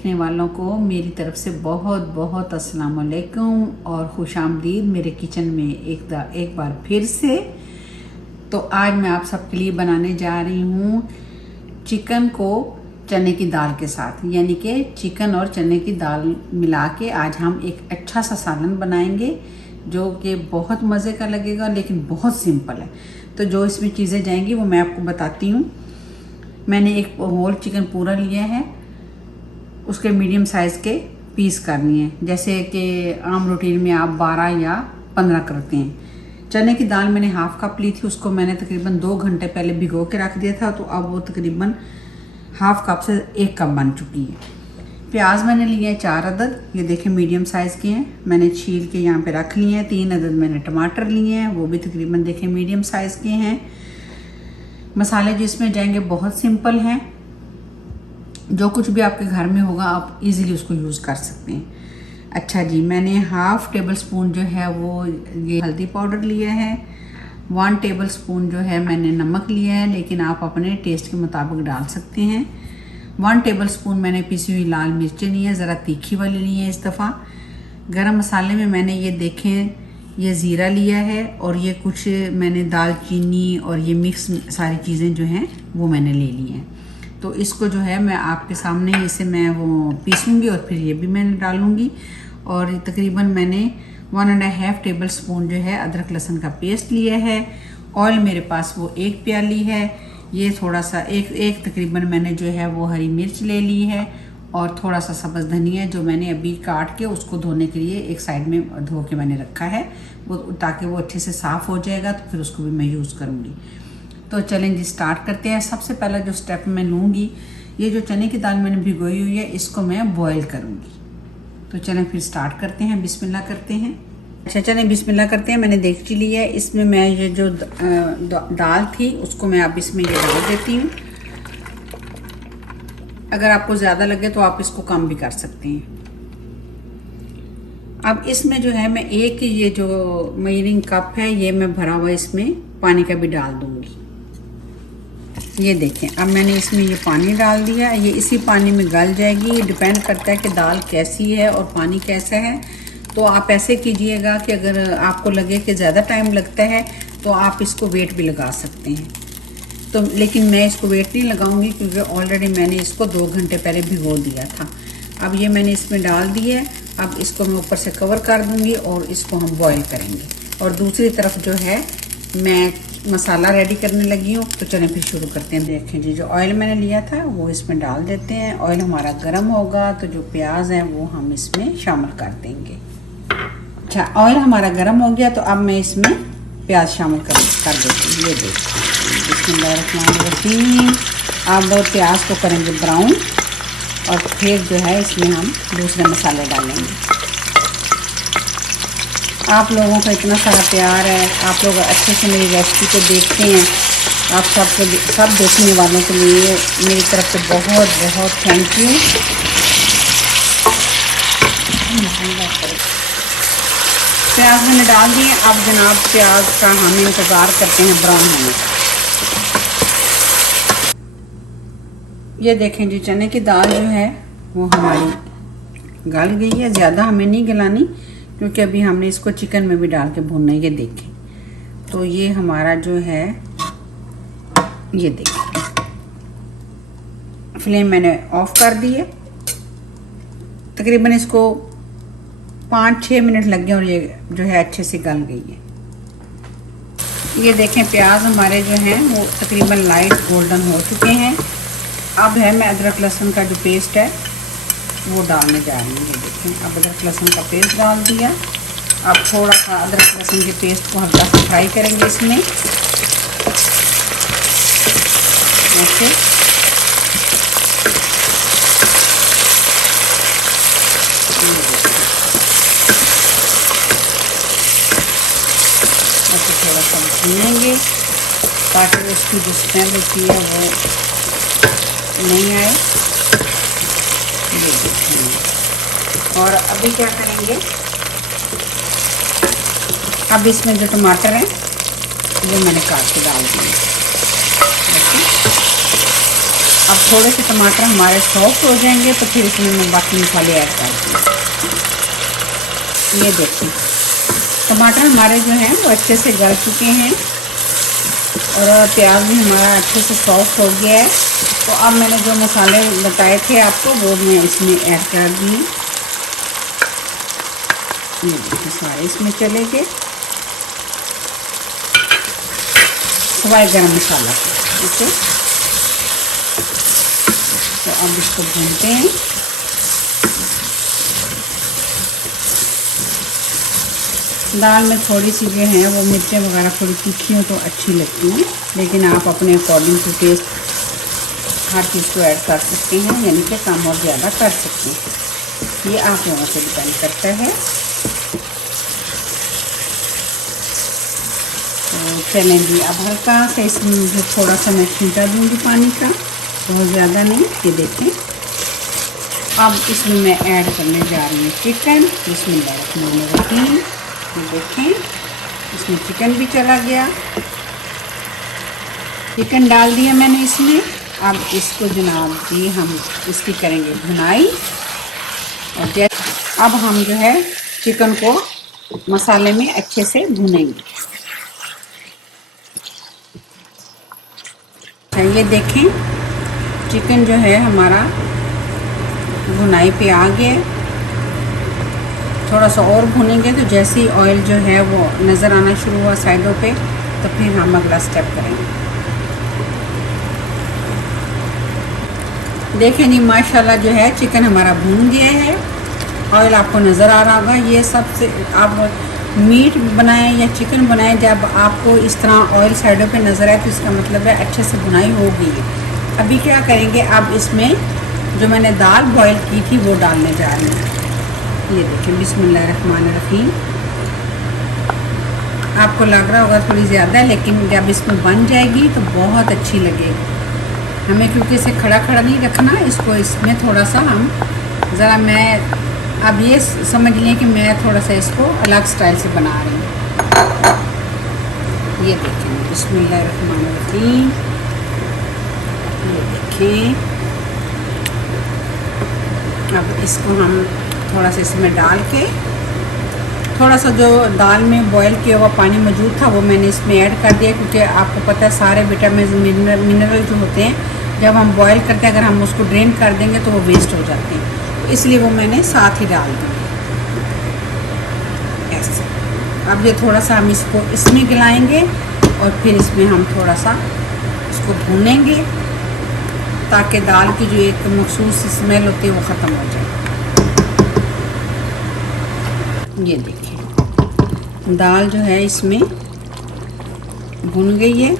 देखने वालों को मेरी तरफ से बहुत बहुत अस्सलाम वालेकुम और खुशामदीद मेरे किचन में एक बार फिर से। तो आज मैं आप सबके लिए बनाने जा रही हूँ चिकन को चने की दाल के साथ, यानी कि चिकन और चने की दाल मिला के आज हम एक अच्छा सा सालन बनाएंगे जो कि बहुत मज़े का लगेगा, लेकिन बहुत सिंपल है। तो जो इसमें चीज़ें जाएंगी वो मैं आपको बताती हूँ। मैंने एक होल चिकन पूरा लिया है, उसके मीडियम साइज़ के पीस करनी है, जैसे कि आम रूटीन में आप 12 या 15 करते हैं। चने की दाल मैंने हाफ कप ली थी, उसको मैंने तकरीबन 2 घंटे पहले भिगो के रख दिया था, तो अब वो तकरीबन हाफ कप से 1 कप बन चुकी है। प्याज मैंने लिए हैं 4 अदद, ये देखें मीडियम साइज़ के हैं, मैंने छील के यहाँ पे रख लिए हैं। 3 अदद मैंने टमाटर लिए हैं, वो भी तकरीबन देखें मीडियम साइज़ के हैं। मसाले जो इसमें जाएंगे बहुत सिंपल हैं, जो कुछ भी आपके घर में होगा आप इजीली उसको यूज़ कर सकते हैं। अच्छा जी, मैंने हाफ टेबल स्पून जो है वो ये हल्दी पाउडर लिया है। 1 टेबल स्पून जो है मैंने नमक लिया है, लेकिन आप अपने टेस्ट के मुताबिक डाल सकते हैं। 1 टेबल स्पून मैंने पिसी हुई लाल मिर्चें ली हैं, ज़रा तीखी वाली ली हैं इस दफ़ा। गरम मसाले में मैंने ये देखें ये ज़ीरा लिया है, और ये कुछ मैंने दालचीनी और ये मिक्स सारी चीज़ें जो हैं वो मैंने ले ली हैं। तो इसको जो है मैं आपके सामने इसे मैं वो पीसूँगी और फिर ये भी मैंने डालूँगी। और तकरीबन मैंने 1.5 टेबल स्पून जो है अदरक लहसुन का पेस्ट लिया है। ऑयल मेरे पास वो 1 प्याली है। ये थोड़ा सा एक तकरीबन मैंने जो है वो हरी मिर्च ले ली है, और थोड़ा सा सब्ज़ धनिया जो मैंने अभी काट के उसको धोने के लिए एक साइड में धो के मैंने रखा है, वो ताकि वो अच्छे से साफ़ हो जाएगा, तो फिर उसको भी मैं यूज़ करूँगी। तो चलें जी स्टार्ट करते हैं। सबसे पहला जो स्टेप मैं लूँगी, ये जो चने की दाल मैंने भिगोई हुई है इसको मैं बॉयल करूँगी। तो चलें फिर स्टार्ट करते हैं, बिस्मिल्लाह करते हैं। अच्छा चलें बिस्मिल्लाह करते हैं। मैंने देगची ली है, इसमें मैं ये जो दाल थी उसको मैं अब इसमें ये डाल देती हूँ। अगर आपको ज़्यादा लगे तो आप इसको कम भी कर सकते हैं। अब इसमें जो है मैं एक ये जो मेजरिंग कप है ये मैं भरा हुआ इसमें पानी का भी डाल दूँगी। ये देखें अब मैंने इसमें ये पानी डाल दिया, ये इसी पानी में गल जाएगी। ये डिपेंड करता है कि दाल कैसी है और पानी कैसा है। तो आप ऐसे कीजिएगा कि अगर आपको लगे कि ज़्यादा टाइम लगता है तो आप इसको वेट भी लगा सकते हैं। तो लेकिन मैं इसको वेट नहीं लगाऊंगी, क्योंकि ऑलरेडी मैंने इसको 2 घंटे पहले भिगो दिया था। अब ये मैंने इसमें डाल दिया है। अब इसको मैं ऊपर से कवर कर दूँगी और इसको हम बॉयल करेंगे। और दूसरी तरफ जो है मैं मसाला रेडी करने लगी हूँ। तो चलें फिर शुरू करते हैं। देखें जी, जो ऑयल मैंने लिया था वो इसमें डाल देते हैं। ऑयल हमारा गर्म होगा तो जो प्याज है वो हम इसमें शामिल कर देंगे। अच्छा, ऑयल हमारा गर्म हो गया तो अब मैं इसमें प्याज शामिल कर देती हूँ। ये देखिए बिस्मिल्लाहिर्रहमानिर्रहीम। अब प्याज को करेंगे ब्राउन, और फिर जो है इसमें हम दूसरे मसाले डालेंगे। आप लोगों का इतना सारा प्यार है, आप लोग अच्छे से मेरी रेसिपी को देखते हैं। आप सब देखने वालों के लिए मेरी तरफ से बहुत बहुत थैंक यू। प्याज मैंने डाल दिए। अब जनाब प्याज का हम इंतज़ार करते हैं ब्राउन होने का। ये देखें जी, चने की दाल जो है वो हमारी गल गई है। ज़्यादा हमें नहीं गलानी, क्योंकि अभी हमने इसको चिकन में भी डाल के भूनना है। ये देखें, तो ये हमारा जो है ये देखें, फ्लेम मैंने ऑफ कर दी है। तकरीबन इसको 5-6 मिनट लग गए और ये जो है अच्छे से गल गई है। ये देखें प्याज हमारे जो हैं वो तकरीबन लाइट गोल्डन हो चुके हैं। अब है मैं अदरक लहसुन का जो पेस्ट है वो डालने जा रही हूँ। ये देखें अब अदरक लहसुन का पेस्ट डाल दिया। अब थोड़ा सा अदरक लहसुन के पेस्ट को हल्का सा फ्राई करेंगे इसमें ऐसे। ऐसे थोड़ा सा भूनेंगे ताकि उसकी जो स्मेल होती है वो नहीं आए। ये देखेंगे। और अभी क्या करेंगे, अब इसमें जो टमाटर है वो मैंने काट के डाल दिए। अब थोड़े से टमाटर हमारे सॉफ्ट हो जाएंगे तो फिर इसमें मैं बाकी मसाले ऐड करती हूँ। ये देखिए टमाटर हमारे जो हैं वो अच्छे से गल चुके हैं और प्याज भी हमारा अच्छे से सॉफ्ट हो गया है। तो अब मैंने जो मसाले बताए थे आपको वो मैं इसमें ऐड कर दी। ये देखिए सारे इसमें चले गए, सवाई गरम मसाला। ठीक है, तो अब इसको भूनते हैं। दाल में थोड़ी सी जो है वो मिर्चें वगैरह थोड़ी तीखी हो तो अच्छी लगती हैं, लेकिन आप अपने अकॉर्डिंग टू टेस्ट हर चीज़ को ऐड कर सकते हैं, यानी कि कम और ज़्यादा कर सकते हैं। ये आप लोगों से डिपेंड करता है। तो चलें जी, अब हल्का से इसमें जो थोड़ा सा मैं छींटा दूँगी पानी का, बहुत ज़्यादा नहीं। ये देखें, अब इसमें मैं ऐड करने जा रही हूँ चिकन। बिस्मिल्लाहिर्रहमानिर्रहीम। ये देखें इसमें चिकन भी चला गया, चिकन डाल दिया मैंने इसमें। अब इसको जनाब जी हम इसकी करेंगे भुनाई। और जैसे अब हम जो है चिकन को मसाले में अच्छे से भुनेंगे। ये देखें चिकन जो है हमारा भुनाई पे आ गया। थोड़ा सा और भुनेंगे तो जैसे ही ऑयल जो है वो नज़र आना शुरू हुआ साइडों पे, तो फिर हम अगला स्टेप करेंगे। देखें जी माशाल्लाह जो है चिकन हमारा भून गया है, ऑयल आपको नज़र आ रहा होगा। ये सबसे आप मीट बनाएं या चिकन बनाएं, जब आपको इस तरह ऑयल साइडों पे नज़र आए तो इसका मतलब है अच्छे से भुनाई हो गई है। अभी क्या करेंगे, अब इसमें जो मैंने दाल बॉईल की थी वो डालने जा रही हूँ। ये देखिए बिस्मिल्लाहिर्रहमानिर्रहीम। आपको लग रहा होगा थोड़ी ज़्यादा है, लेकिन जब इसमें बन जाएगी तो बहुत अच्छी लगेगी हमें, क्योंकि इसे खड़ा खड़ा नहीं रखना इसको। इसमें थोड़ा सा हम ज़रा, मैं अब ये समझ लें कि मैं थोड़ा सा इसको अलग स्टाइल से बना रही हूँ। ये देखें बिस्मिल्लाहिर्रहमानिर्रहीम। ये देखें, अब इसको हम थोड़ा सा इसमें डाल के, थोड़ा सा जो दाल में बॉईल किया हुआ पानी मौजूद था वो मैंने इसमें ऐड कर दिया, क्योंकि आपको पता है सारे विटामिन मिनरल जो होते हैं जब हम बॉईल करते हैं अगर हम उसको ड्रेन कर देंगे तो वो वेस्ट हो जाते हैं, तो इसलिए वो मैंने साथ ही डाल दिया ऐसे। अब ये थोड़ा सा हम इसको इसमें गिलाएंगे और फिर इसमें हम थोड़ा सा इसको भूनेंगे ताकि दाल की जो एक मखसूस स्मेल होती है वो ख़त्म हो जाए। ये देखिए दाल जो है इसमें भुन गई है।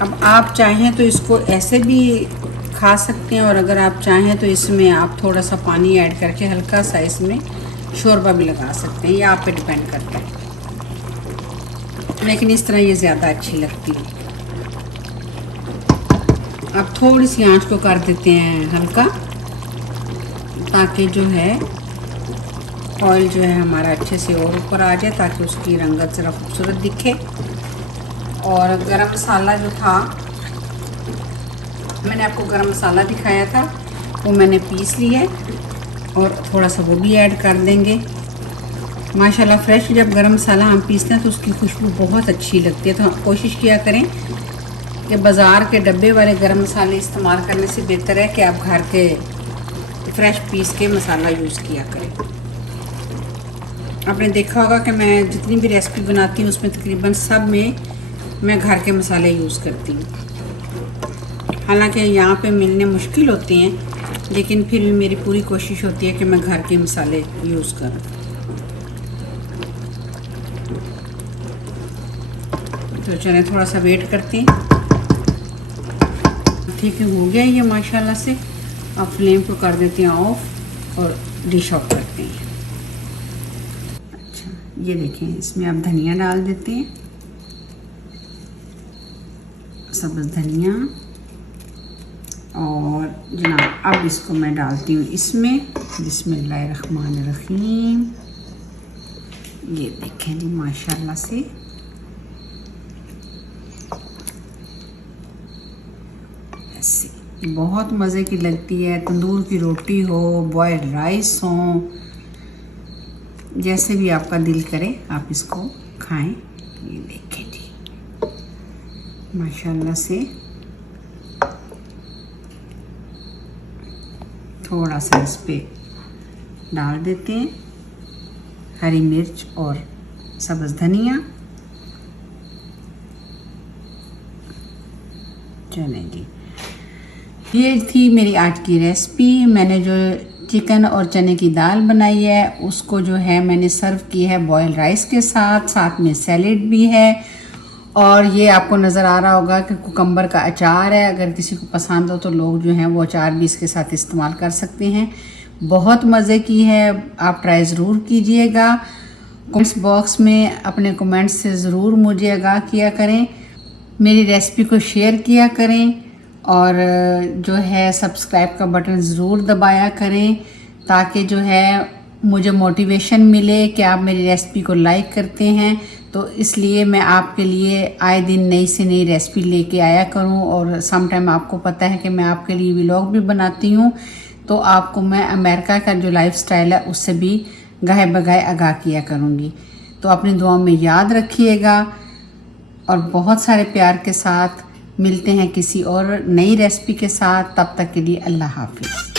अब आप चाहें तो इसको ऐसे भी खा सकते हैं, और अगर आप चाहें तो इसमें आप थोड़ा सा पानी ऐड करके हल्का सा इसमें शोरबा भी लगा सकते हैं, ये आप पे डिपेंड करता है, लेकिन इस तरह ये ज़्यादा अच्छी लगती है। अब थोड़ी सी आंच को कर देते हैं हल्का, ताकि जो है ऑयल जो है हमारा अच्छे से और ऊपर आ जाए, ताकि उसकी रंगत ज़रा खूबसूरत दिखे। और गरम मसाला जो था, मैंने आपको गरम मसाला दिखाया था, वो मैंने पीस लिया है और थोड़ा सा वो भी ऐड कर देंगे। माशाल्लाह फ्रेश जब गरम मसाला हम पीसते हैं तो उसकी खुशबू बहुत अच्छी लगती है। तो कोशिश किया करें कि बाज़ार के डब्बे वाले गरम मसाले इस्तेमाल करने से बेहतर है कि आप घर के फ्रेश पीस के मसाला यूज़ किया करें। आपने देखा होगा कि मैं जितनी भी रेसिपी बनाती हूँ उसमें तकरीबन सब में मैं घर के मसाले यूज़ करती हूँ। हालांकि यहाँ पे मिलने मुश्किल होते हैं, लेकिन फिर भी मेरी पूरी कोशिश होती है कि मैं घर के मसाले यूज़ करूँ। तो चलें थोड़ा सा वेट करते हैं। ठीक है, हो गया ये माशाल्लाह से। अब फ्लेम को कर देते हैं ऑफ और डिश ऑफ करते हैं। अच्छा, ये देखें इसमें अब धनिया डाल देते हैं, सब्ज़ धनिया। और जनाब अब इसको मैं डालती हूँ इसमें, बिस्मिल्लाहिर्रहमानिर्रहीम। ये देखें जी माशाल्लाह से बहुत मज़े की लगती है। तंदूर की रोटी हो, बॉयल्ड राइस हो, जैसे भी आपका दिल करे आप इसको खाएं। ये देखें जी, माशाल्लाह से थोड़ा सा इस पे डाल देते हैं हरी मिर्च और सब्ज़ धनिया। चलें जी, ये थी मेरी आज की रेसिपी। मैंने जो चिकन और चने की दाल बनाई है उसको जो है मैंने सर्व की है बॉयल राइस के साथ, साथ में सैलेड भी है। और ये आपको नज़र आ रहा होगा कि कुकम्बर का अचार है। अगर किसी को पसंद हो तो लोग जो हैं वो अचार भी इसके साथ इस्तेमाल कर सकते हैं। बहुत मज़े की है, आप ट्राई ज़रूर कीजिएगा। कमेंट्स बॉक्स में अपने कमेंट्स से ज़रूर मुझे आगाह किया करें, मेरी रेसिपी को शेयर किया करें और जो है सब्सक्राइब का बटन ज़रूर दबाया करें ताकि जो है मुझे मोटिवेशन मिले कि आप मेरी रेसिपी को लाइक करते हैं। तो इसलिए मैं आपके लिए आए दिन नई से नई रेसिपी लेके आया करूं। और सम टाइम आपको पता है कि मैं आपके लिए व्लॉग भी बनाती हूं, तो आपको मैं अमेरिका का जो लाइफस्टाइल है उससे भी गाहे बगाहे आगाह किया करूंगी। तो अपनी दुआओं में याद रखिएगा और बहुत सारे प्यार के साथ मिलते हैं किसी और नई रेसिपी के साथ। तब तक के लिए अल्लाह हाफिज़।